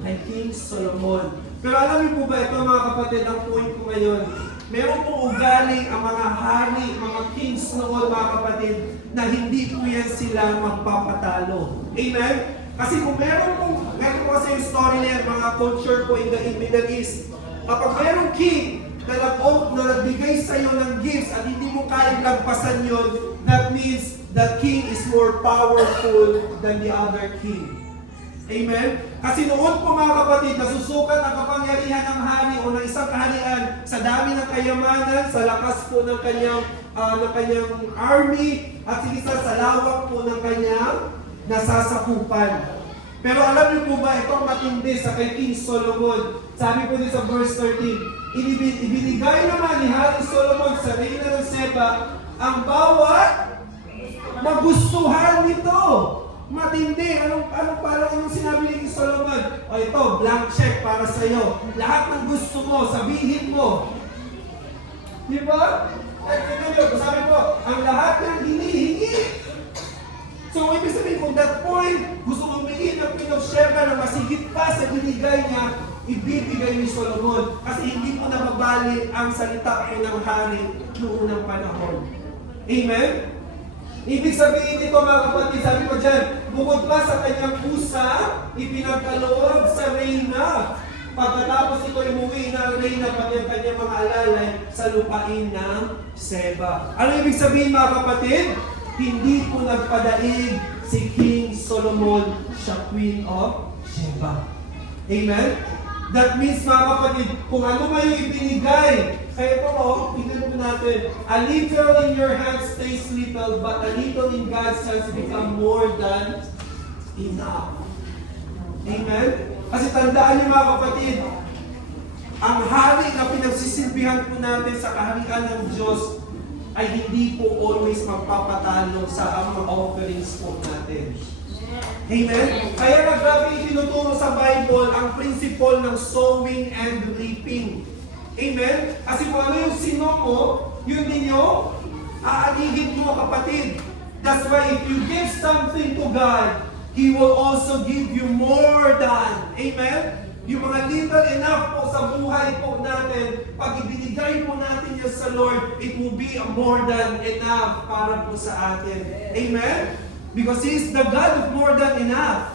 Kay King Solomon. Pero alam niyo po ba ito mga kapatid, ang point ko ngayon, meron pong ugali ang mga hari, mga kings noon mga kapatid, na hindi po yan sila magpapatalo. Amen? Kasi kung meron pong, meron po kasi yung story na yan, mga culture po in the Middle East, kapag merong king na nagbigay sa iyo ng gifts at hindi mo kayang lagpasan yun, that means the king is more powerful than the other king. Amen? Kasi noon po mga kapatid, nasusukat ang kapangyarihan ng hari o ng isang kaharian sa dami ng kayamanan, sa lakas po ng kanyang army, at sigisa sa lawak po ng kanyang nasasakupan. Pero alam niyo po ba, itong matindi sa kay King Solomon, sabi po din sa verse 13, ibinigay naman ni Haring Solomon sa reyna ng Sheba ang bawat magustuhan nito. Matindi. Anong sinabi ni Solomon? O ito, blank check para sa'yo. Lahat ng gusto mo, sabihin mo. Di ba? Sabi ko, ang lahat ng hinihingi. So, ibig sabihin, kung that point, gusto mong humingi ng Queen of Sheba na masigit pa sa binigay niya, ibibigay ni Solomon. Kasi hindi mo nababali ang salita ko ng hari noong unang panahon. Amen? Ibig sabihin nito mga kapatid, sabi ko dyan, bukod pa sa kanyang pusa, ipinagkaloob sa reyna. Pagkatapos ito umuwi ng reyna, pati ang kanyang mga alalay sa lupain ng Sheba. Ano ibig sabihin mga kapatid? Hindi po nagpadaig si King Solomon sa Queen of Sheba. Amen? That means mga kapatid, kung ano man yung ibinigay, kaya ito tingnan po natin, a little in your hands stays little, but a little in God's hands become more than enough. Amen? Kasi tandaan niyo mga kapatid, ang hari na pinagsisilbihan po natin sa kaharian ng Diyos ay hindi po always magpapatalo sa mga offerings po natin. Amen? Kaya nga grabe itinuturo sa Bible ang principle ng sowing and reaping. Amen? Kasi kung ano yung sino mo, yun ninyo, aanihin mo kapatid. That's why if you give something to God, He will also give you more than. Amen? Yung mga little enough po sa buhay po natin, pag ibinigay po natin yan sa Lord, it will be more than enough para po sa atin. Amen? Because He is the God of more than enough.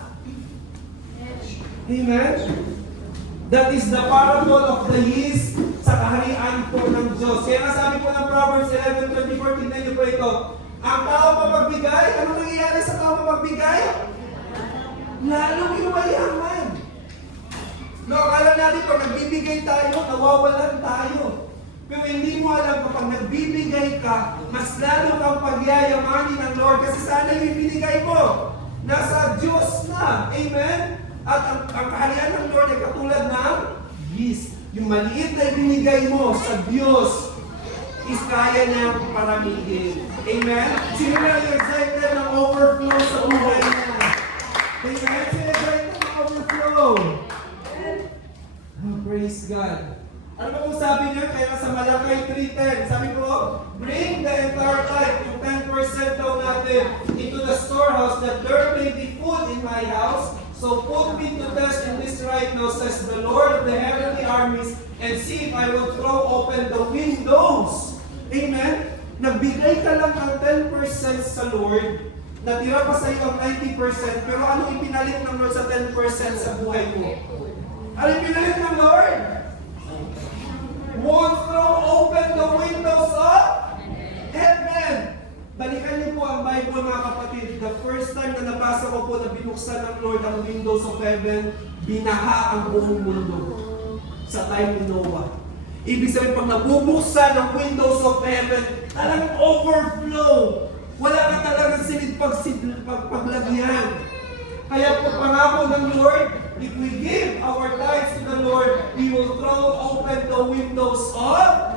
Amen? That is the parable of the yeast sa kaharian po ng Diyos. Kaya nga sabi po ng Proverbs 11:24, tignan niyo po ito. Ang tao mapagbigay, ano nangyayari sa tao mapagbigay? Lalong yumayaman. No, akala natin pag nagbibigay tayo, nawawalan tayo. Pero hindi mo alam kapag nagbibigay ka, mas lalo kang pagyayamanin ng Lord kasi sana yung binigay mo. Nasa Diyos na. Amen? At ang kaharian ng Lord ay katulad ng yeast. Yung maliit na ibinigay mo sa Diyos is kaya niyang paramihin. Amen? Sino na yung excited ng overflow sa buhay niya? Amen? Sino excited ng overflow? Oh, praise God. Ano ba kung sabi niya? Kaya sa Malakay 3:10, sabi ko, bring the entire tithe, yung 10% daw natin, into the storehouse that there may be food in my house. So put me to test in this right now, says the Lord of the heavenly armies, and see if I will throw open the windows. Amen? Nagbigay ka lang ng 10% sa Lord, natira pa sa iyo ang 90%, pero ano ipinalit ng Lord sa 10% sa buhay mo? Ano ipinalit ng Lord? Won't throw open the windows of heaven. Balikan niyo po ang Bible mga kapatid. The first time na nabasa ko po na binuksan ng Lord ang windows of heaven, binaha ang buong mundo sa time ni Noah. Ibig sabihin, pag nabubuksan ang windows of heaven, talagang overflow. Wala ka talagang pagpaglagyan. Kaya po pangako ng Lord, if we give our tithes to the Lord, He will throw open the windows of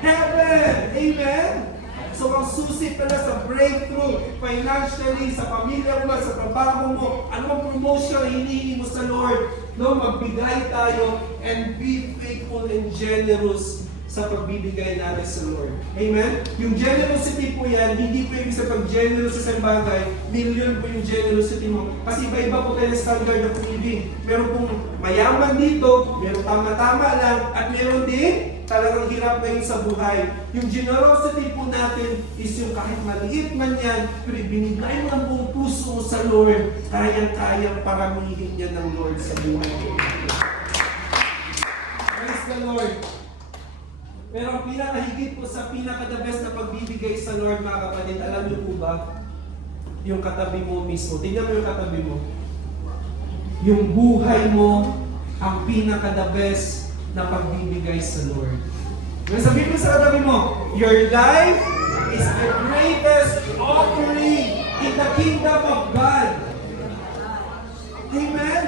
heaven. Amen? So ang susi pala sa breakthrough, financially, sa pamilya mo, sa trabaho mo, anong promotion hinihingi mo sa Lord? No, magbigay tayo and be faithful and generous sa pagbibigay natin sa Lord. Amen? Yung generosity po yan, hindi po ibig sa pag-generous sa isang bagay, million po yung generosity mo. Kasi iba-iba po tayo standard na pumibig. Meron pong mayaman dito, meron tama-tama lang, at meron din talagang hirap ngayon sa buhay. Yung generosity po natin is yung kahit maliit man yan, pero ibinigay mo ng buong puso mo sa Lord, kayang-kayang paramihin niya ng Lord sa buhay. Praise the Lord. Pero ang pinakahigit po sa pinaka-the best na pagbibigay sa Lord, mga kapatid, alam niyo po ba? Yung katabi mo mismo. Tingnan mo yung katabi mo. Yung buhay mo, ang pinaka-the best na pagbibigay sa Lord. Sabihin mo sa katabi mo, your life is the greatest offering in the kingdom of God. Amen?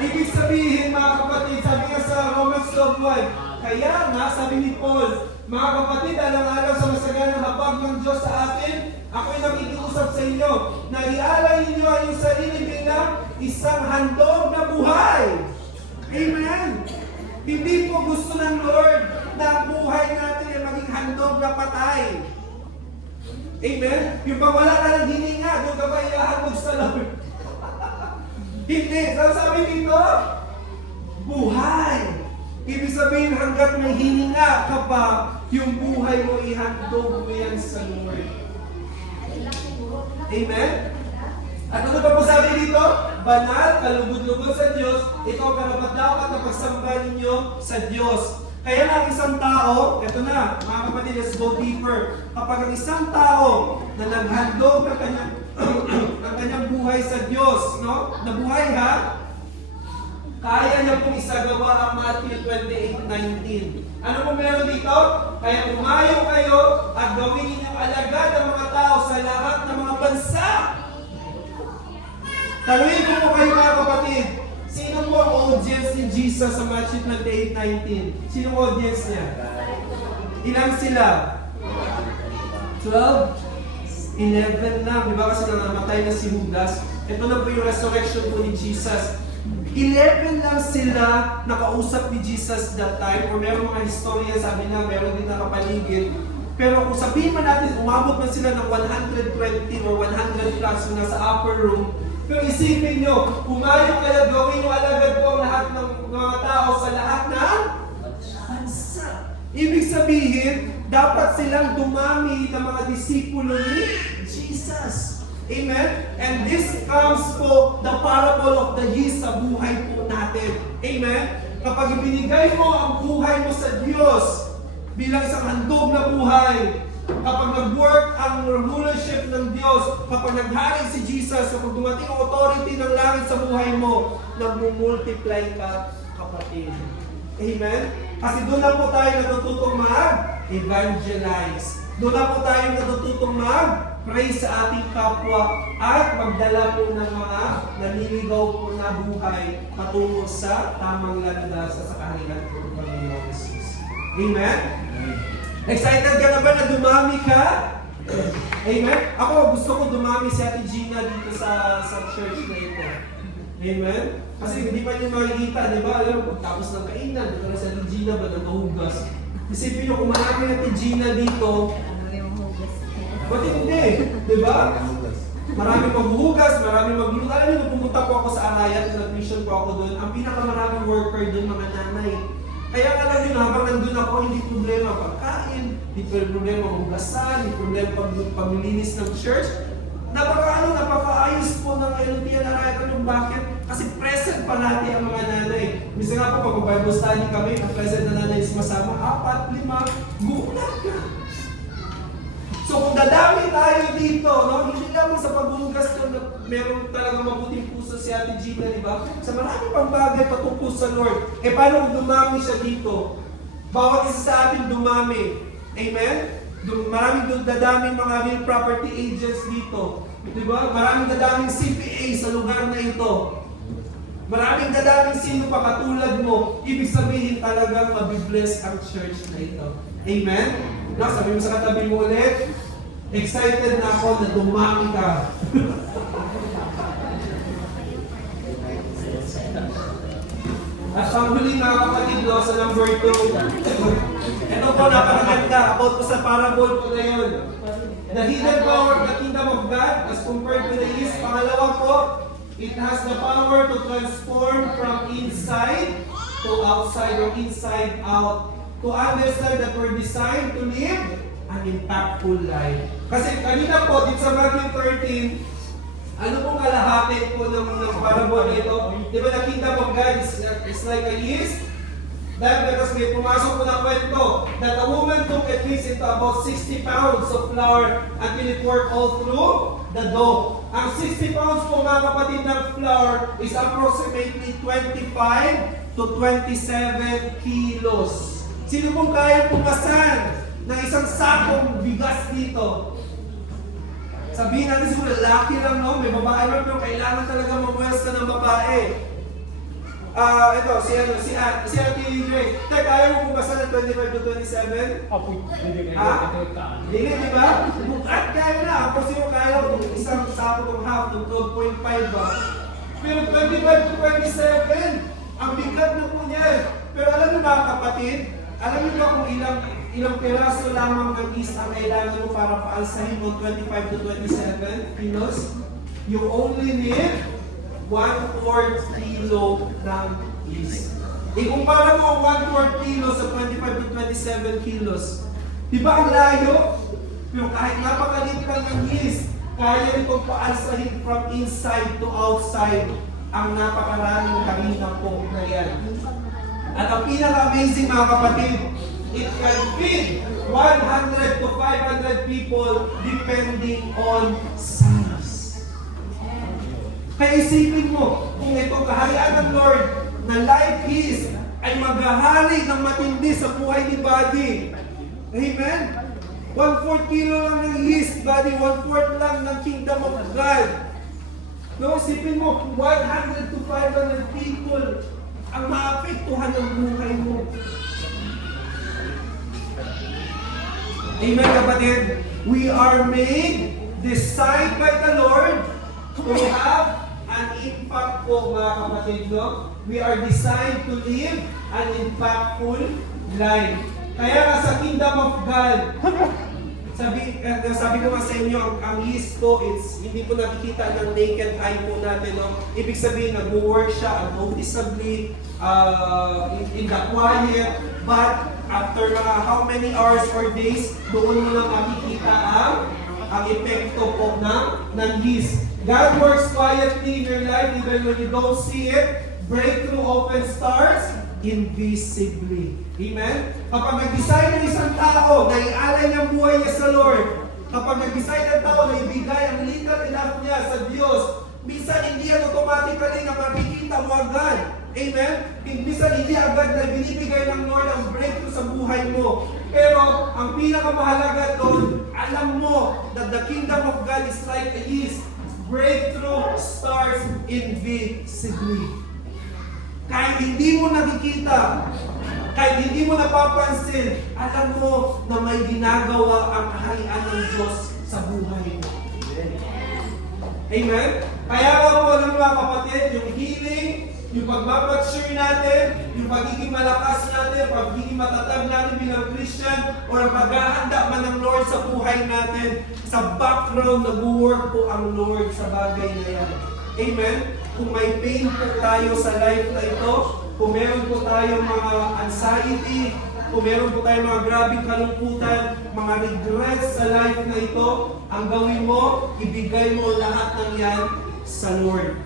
Ibig sabihin, mga kapatid, sabi nga sa Romans 12:1, kaya nga, sabi ni Paul, mga kapatid, alang-alang sa masaganang habag ng Diyos sa atin, Ako'y nakikiusap sa inyo na ialay ninyo ang iyong sarili bilang isang handog na buhay. Amen? Hindi po gusto ng Lord na ang buhay natin ay maging handog na patay. Amen? Yung pag wala ka ng hininga, doon ka ba iahandog sa Lord? Hindi. Sabi dito, buhay. Ibig sabihin, hanggat may hininga ka pa, yung buhay mo ihandog mo yan sa Lord. Amen? At ano pa po sabi dito? Banal, kalugod-lugod sa Diyos, ikaw karapat-dapat na pagsamba ninyo sa Diyos. Kaya na ang isang tao, eto na, mga kapatid, let's go deeper. Kapag ang isang tao na naghandog ng kanyang, ng kanyang buhay sa Diyos, no? Na buhay ha, kaya niya pong isagawa ang Matthew 28:19. Ano po meron dito? Kaya umayo kayo at gawin ninyong alagad ang mga tao sa lahat ng mga bansa. Tanungin ko po kayo mga kapatid, sino po ang audience ni Jesus sa Matthew 28:19? Sino ang audience niya? Ilang sila? 12? 11 lang. Di ba kasi namatay na si Judas? Ito na po yung resurrection po ni Jesus. 11 lang sila nakausap ni Jesus that time, or meron mga historia, sabi niya, meron din nakapaligid. Pero kung sabihin man natin, umabot man sila ng 120 or 100 plus yung nasa upper room, pero isipin nyo, umayo kaya gawin yung alagad po ang lahat ng mga tao sa lahat ng bansa. Ibig sabihin, dapat silang dumami ng mga disipulo ni Jesus. Amen? And this comes po the parable of the yeast sa buhay po natin. Amen? Kapag ibinigay mo ang buhay mo sa Diyos bilang isang handog na buhay, kapag nag-work ang rulership ng Diyos, kapag naghari si Jesus, kapag dumating ang authority ng langit sa buhay mo, nag-multiply ka, kapatid. Amen? Kasi doon lang po tayo natututong mag-evangelize. Doon lang po tayo natututong mag-pray sa ating kapwa at magdala po ng mga naniligaw po na buhay patungo sa tamang landas sa kaharian po ng Panginoon Jesus. Amen? Excited ka na ba na dumami ka? Amen? Ako, gusto ko dumami si Ate Gina dito sa church na ito. Amen? Kasi hindi pa niyo makikita, di ba? Alam mo, pagtapos ng kainan, dito na si Ate Gina ba nahugas? Isipin niyo, kung marami na Ate Gina dito, ba't hindi? Di ba? Marami maghuhugas, marami magluto. Alam niyo, pumunta po ako sa Arayat, nag-mission po ako doon. Ang pinakamaraming worker doon, mga nanay. Kaya alam niyo, habang nandun ako, hindi problema pagkain, hindi problema hugasan, hindi problema paglilinis ng church. Napakaayos po ng LP na Arayat. Anong bakit? Kasi present parati ang mga nanay. Minsan nga po, pag Bible study kami, ang present na nanay is masama, 4, 5, gulat ka. So kung dadami tayo dito, no, hindi lamang sa paghuhugas ko na meron talagang mabuting puso si Ate Gina, di ba? Sa marami pang bagay patungkol sa Lord. Eh paano kung dumami siya dito? Bawat isa sa atin dumami. Amen? Maraming dadaming mga real property agents dito. Di ba? Maraming dadaming CPA sa lugar na ito. Maraming dadaming sino pa katulad mo. Ibig sabihin talagang mabibless ang church na ito. Amen? No, sabi mo sa katabi mo ulit, excited na ako na dumami ka. At ang huling mga kapatid, no, sa number 2, ito po napakaganda, about po sa parable po na yun. The hidden power of the kingdom of God as compared to the east. Pangalawa po, it has the power to transform from inside to outside or inside out. To understand that we're designed to live an impactful life. Kasi kanina po, dito sa Matthew 13, ano pong kalahati po ng parable nito? Di ba the kingdom of God is like a yeast? Dahil because may pumasok po na kwento that a woman took at least into about 60 pounds of flour until it worked all through the dough. Ang 60 pounds po mga kapatid ng flour is approximately 25 to 27 kilos. Sino pong kaya pumasan ng isang sakong bigas dito? Sabihin natin siguro, lalaki lang, no? May babae lang, pero kailangan talaga mamuwesta ng babae. ito, si Ate Dre. Tek, ayaw mo bumasa ng 25 to 27? Apo, hindi Ha? kayo. Hindi, di ba? At kaya na, kasi mo kaya kung isang sako ng half, ng 12.5 ba? Pero 25 to 27, ang bigat na po niya. Pero alam niyo mga kapatid, alam niyo ba kung ilang peraso lamang ng yeast ang kailangan mo para paalsahin mo 25 to 27 kilos? You only need 1/4 kilo ng yeast. Ikumpara mo ang 1/4 kilo sa 25 to 27 kilos. Di ba ang layo? Pero kahit napakaliit lang ng yeast, kaya nitong paalsahin from inside to outside ang napakaraming harina po na yan. At ang pinaka-amazing mga kapatid, it can feed 100 to 500 people depending on size. Kaya isipin mo, kung itong kaharian ng Lord na like His ay maghahari ng matindi sa buhay ni Buddy. Amen? 1/4 kilo lang ng yeast, Buddy. 1/4 lang ng kingdom of God. No, isipin mo, 100 to 500 people ang maapektuhan ng buhay mo. Amen, kapatid? We are made, designed by the Lord to have an impact po, mga kapatid, no? We are designed to live an impactful life. Kaya nga sa kingdom of God, sabi ko nga sa inyo, ang yeast po, hindi po nakikita ng naked eye po natin, no? Ibig sabihin, nag-work siya unnoticeably, in the quiet, but after how many hours or days, doon mo lang makikita ang epekto po ng yeast. God works quietly in your life even when you don't see it. Breakthrough often starts invisibly. Amen? Kapag nag-decide ng isang tao na ialay ng buhay niya sa Lord, kapag nag-decide ng tao na ibigay ang little enough niya sa Diyos, minsan hindi yan automatically na makikita mo agad. Amen? Minsan hindi agad na binibigay ng Lord ang breakthrough sa buhay mo. Pero ang pinakamahalaga doon, alam mo that the kingdom of God is like a yeast. Breakthrough starts invisibly. Kahit hindi mo nakikita, kahit hindi mo napapansin, alam mo na may ginagawa ang kaharian ng Diyos sa buhay mo. Amen? Kaya po alam mo mga kapatid, yung healing, yung pagmamature natin, yung pagiging malakas natin, pagiging matatag natin bilang Christian, o ang paghahanda man ng Lord sa buhay natin, sa background, nag-work po ang Lord sa bagay na yan. Amen? Kung may pain po tayo sa life na ito, kung meron po tayo mga anxiety, kung meron po tayo mga grabing kalungkutan, mga regrets sa life na ito, ang gawin mo, ibigay mo lahat ng yan sa Lord.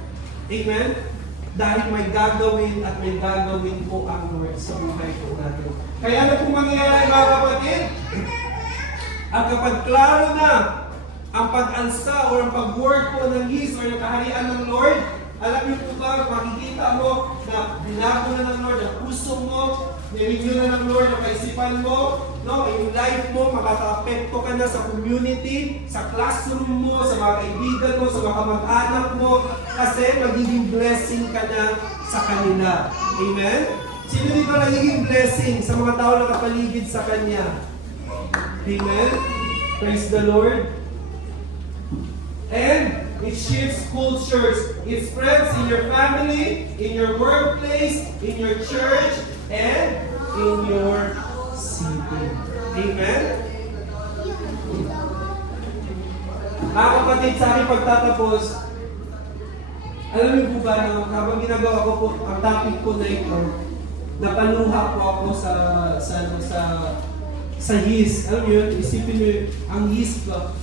Amen? Dahil may gagawin at may gagawin po ang Lord sa buhay po natin. Kaya ano po mangyayari mga kapatid? At kapag klaro na ang pag-alsa o ang pag-work po ng yeast o ng kaharian ng Lord, alam niyo po ba, makikita mo na binago na ng Lord ang puso mo, nirenew na ng Lord ang kaisipan mo, no? Yung life mo, makaka-apekto ka na sa community, sa classroom mo, sa mga kaibigan mo, sa mga kamag-anak mo, kasi magiging blessing ka na sa kanila. Amen? Sino dito nagiging blessing sa mga tao na kapaligid sa Kanya? Amen? Praise the Lord. And it shifts cultures. It spreads in your family, in your workplace, in your church, and in your city. Amen? Mga kapatid, sa aking pagtatapos, alam niyo po ba na habang ginagawa ko po ang topic ko na ito, napaluha po ako sa yeast. Alam niyo, isipin niyo, ang yeast ba?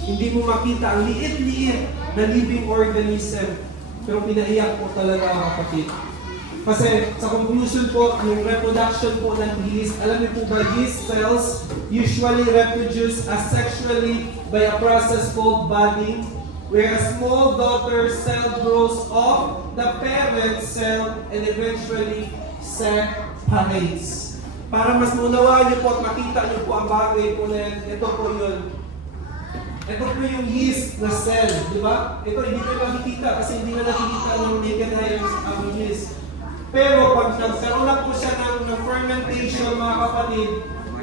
Hindi mo makita ang liit-liit na living organism. Pero pinaiyak po talaga ang kapatid. Kasi sa conclusion po, yung reproduction po ng yeast, alam niyo po ba, yeast cells usually reproduce asexually by a process called budding, where a small daughter cell grows off the parent cell and eventually separates. Para mas munawaan niyo po at makita niyo po ang bagay po na ito po yun. Ito po yung yeast na cell, di ba? Ito hindi ko makikita kasi hindi na nakikita ng naked eye ang yeast. Pero pag nagkaroon na po siya ng fermentation, mga kapatid,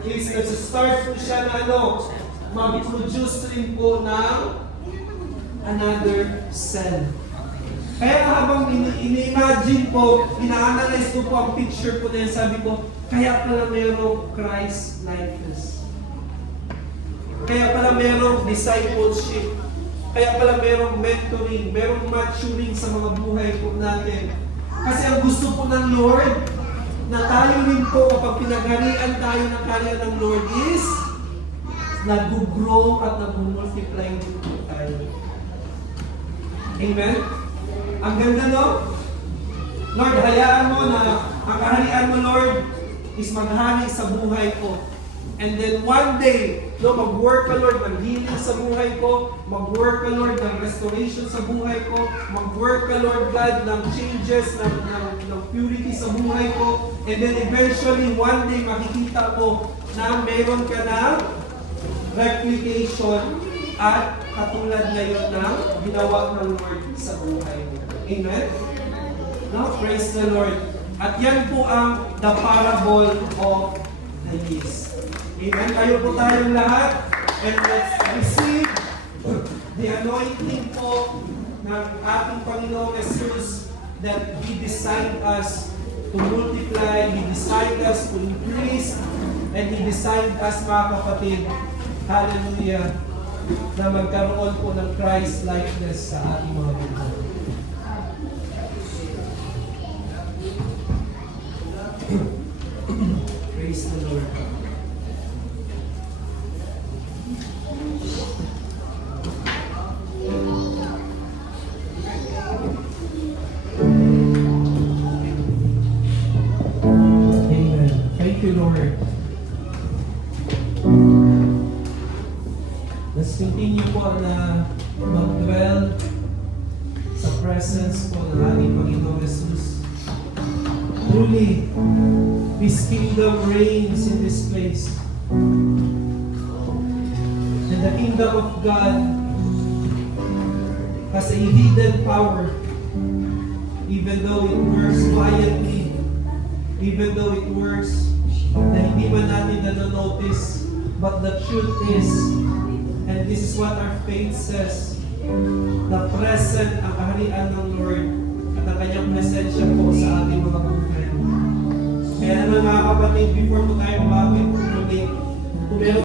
is nag-start po siya na mag-produce rin po ng another cell. Kaya habang ini-imagine po, ina-analyze ko po ang picture po na yan, sabi ko, kaya pala merong Christ likeness. Kaya pala merong discipleship. Kaya pala merong mentoring, merong maturing sa mga buhay po natin. Kasi ang gusto po ng Lord, na tayo rin po kapag pinagharian tayo ng karya ng Lord is, nag-grow at nag-multiply din po tayo. Amen? Ang ganda, no? Lord, hayaan mo na ang kaharian mo, Lord, is maghari sa buhay ko. And then one day, mag-work ka, Lord, ng healing sa buhay ko, mag-work ka, Lord, ng restoration sa buhay ko, mag-work ka, Lord God, ng changes, ng purity sa buhay ko, and then eventually, one day, makikita ko na meron ka ng replication at katulad ngayon ng ginawa ng Lord sa buhay mo. Amen? No? Praise the Lord. At yan po ang the parable of the yeast. Amen? Kayo po tayong lahat. And let's receive the anointing po ng ating Panginoong Jesus that He designed us to multiply, He designed us to increase, and He designed us, mga kapatid, hallelujah, na magkaroon po ng Christ likeness sa ating mga buhay. Praise the Lord. Amen. Thank you, Lord. Let's continue po na mag-dwell sa presence po ng ating Panginoong Jesus. Truly, His kingdom reigns in this place. And the kingdom of God has a hidden power. Even though it works quietly, even though it works na hindi man natin na-notice, but the truth is, and this is what our faith says, the present, ang kaharian ng Lord, at ang kanyang presensya po sa ating mga buhay. Kaya naman, mga kapatid, before po tayo umabot, kung meron